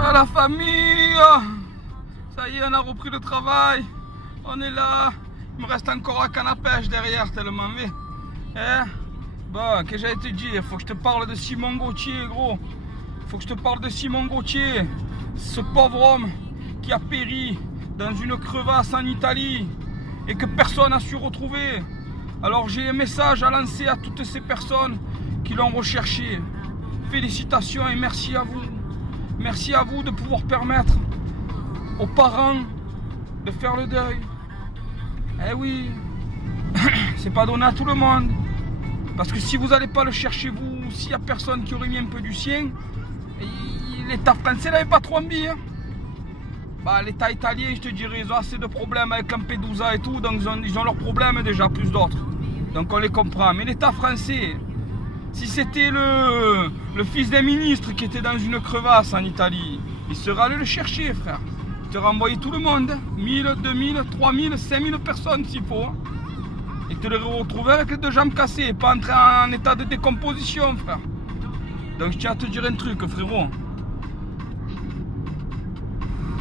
Ah, la famille! Ça y est, on a repris le travail. On est là. Il me reste encore un canne à pêche derrière, tellement vite. Hein? Bon, qu'est-ce que j'allais te dire? Faut que je te parle de Simon Gauthier, gros. Faut que je te parle de Simon Gauthier. Ce pauvre homme qui a péri dans une crevasse en Italie et que personne n'a su retrouver. Alors j'ai un message à lancer à toutes ces personnes qui l'ont recherché. Félicitations et merci à vous. Merci à vous de pouvoir permettre aux parents de faire le deuil. Eh oui, c'est pas donné à tout le monde. Parce que si vous n'allez pas le chercher vous, s'il n'y a personne qui aurait mis un peu du sien, l'État français n'avait pas trop envie. Hein. Bah, l'État italien, je te dirais, ils ont assez de problèmes avec Lampedusa et tout, donc ils ont leurs problèmes déjà, plus d'autres. Donc on les comprend. Mais l'État français, si c'était le fils d'un ministre qui était dans une crevasse en Italie, il serait allé le chercher, frère. Il te renvoyait tout le monde. 1000, 2000, 3000, 5000 personnes s'il faut. Et te les retrouver avec les deux jambes cassées, pas entrer en état de décomposition, frère. Donc je tiens à te dire un truc, frérot.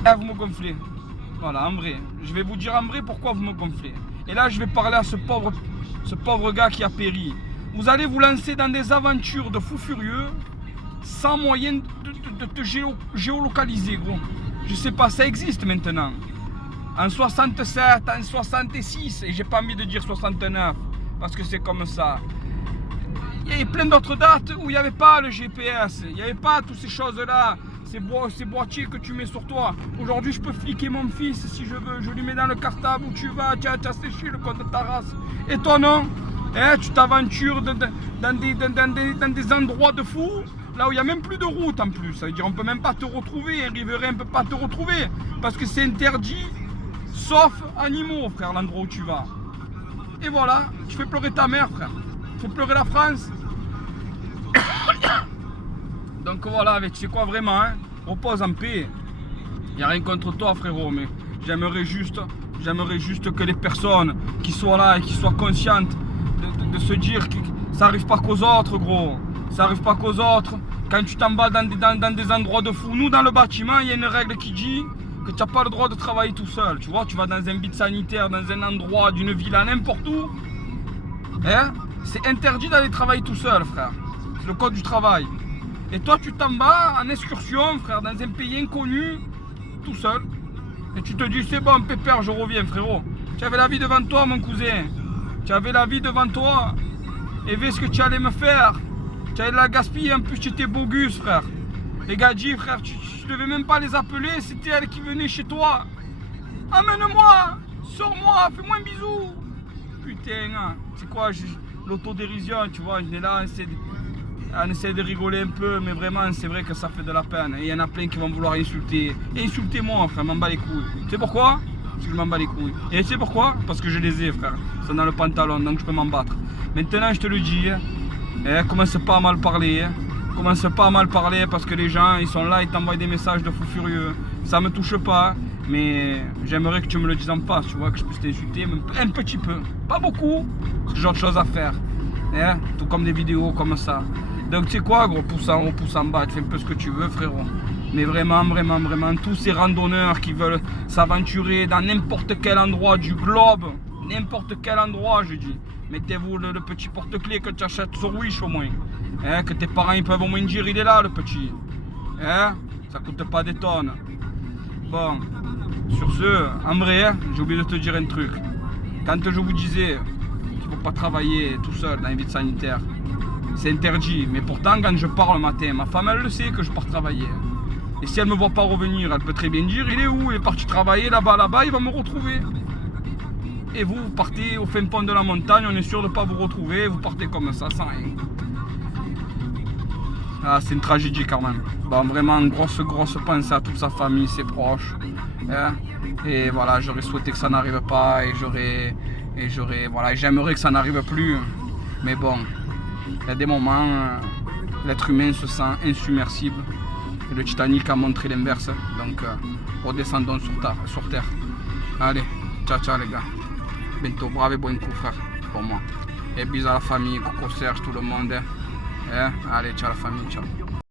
Là, vous me gonflez. Voilà, en vrai. Je vais vous dire en vrai pourquoi vous me gonflez. Et là, je vais parler à ce pauvre gars qui a péri. Vous allez vous lancer dans des aventures de fous furieux sans moyen de te géolocaliser, gros. Je sais pas, ça existe maintenant. En 67, en 66, et j'ai pas envie de dire 69, parce que c'est comme ça. Il y avait plein d'autres dates où il n'y avait pas le GPS, il n'y avait pas toutes ces choses-là, ces boîtiers que tu mets sur toi. Aujourd'hui, je peux fliquer mon fils si je veux, je lui mets dans le cartable où tu vas, tu as séché le code de ta race. Et toi non, tu t'aventures dans des endroits de fous, là où il n'y a même plus de route en plus. Ça veut dire on ne peut même pas te retrouver, un riverain ne peut pas te retrouver, parce que c'est interdit. Sauf animaux, frère, l'endroit où tu vas. Et voilà, tu fais pleurer ta mère, frère. Tu fais pleurer la France. Donc voilà, tu sais quoi, vraiment, hein, repose en paix. Il n'y a rien contre toi, frérot, mais j'aimerais juste que les personnes qui soient là et qui soient conscientes de se dire que ça n'arrive pas qu'aux autres, gros. Ça n'arrive pas qu'aux autres. Quand tu t'en vas dans des endroits de fous, nous, dans le bâtiment, il y a une règle qui dit que tu n'as pas le droit de travailler tout seul. Tu vois, tu vas dans un bit sanitaire, dans un endroit d'une ville, n'importe où. Hein? C'est interdit d'aller travailler tout seul, frère. C'est le code du travail. Et toi, tu t'en vas en excursion, frère, dans un pays inconnu, tout seul. Et tu te dis, c'est bon, pépère, je reviens, frérot. Tu avais la vie devant toi, mon cousin. Tu avais la vie devant toi. Et vois ce que tu allais me faire. Tu allais la gaspiller, en plus tu étais bogus, frère. Les gadgets, frère, tu ne devais même pas les appeler, c'était elle qui venait chez toi. Amène-moi, sors-moi, fais-moi un bisou. Putain, hein. C'est quoi, l'autodérision, tu vois, on est là, on essaie de rigoler un peu, mais vraiment, c'est vrai que ça fait de la peine. Et il y en a plein qui vont vouloir insulter. Et insultez-moi, frère, m'en bats les couilles. Tu sais pourquoi? Parce que je m'en bats les couilles. Et tu sais pourquoi? Parce que je les ai, frère. C'est dans le pantalon, donc je peux m'en battre. Maintenant, je te le dis, commence pas à mal parler, commence pas à mal parler parce que les gens ils sont là, ils t'envoient des messages de fous furieux. Ça me touche pas, mais j'aimerais que tu me le dises en face, tu vois, que je puisse t'insulter un petit peu, pas beaucoup, parce que j'ai autre chose à faire, tout comme des vidéos comme ça. Donc tu sais quoi, gros, pousse en bas, tu fais un peu ce que tu veux, frérot. Mais vraiment, tous ces randonneurs qui veulent s'aventurer dans n'importe quel endroit du globe, n'importe quel endroit, je dis, mettez-vous le petit porte-clés que tu achètes sur Wish au moins. Que tes parents ils peuvent au moins dire il est là le petit. Ça coûte pas des tonnes. Bon, sur ce, en vrai, j'ai oublié de te dire un truc. Quand je vous disais qu'il ne faut pas travailler tout seul dans les vides sanitaires, c'est interdit. Mais pourtant, quand je pars le matin, ma femme elle le sait que je pars travailler. Et si elle ne me voit pas revenir, elle peut très bien dire il est où? Il est parti travailler là-bas, il va me retrouver. Et vous partez au fin fond de la montagne, on est sûr de ne pas vous retrouver, vous partez comme ça, sans rien. Ah, c'est une tragédie quand même. Bon, vraiment, grosse pensée à toute sa famille, ses proches. Et voilà, j'aurais souhaité que ça n'arrive pas voilà, j'aimerais que ça n'arrive plus. Mais bon, il y a des moments, l'être humain se sent insubmersible. Et le Titanic a montré l'inverse. Donc, redescendons sur terre. Allez, ciao les gars. Bientôt, bravo et bon coup, frère, pour moi. Et bisous à la famille, Coco Serge, tout le monde. Allez, ciao la famille, ciao.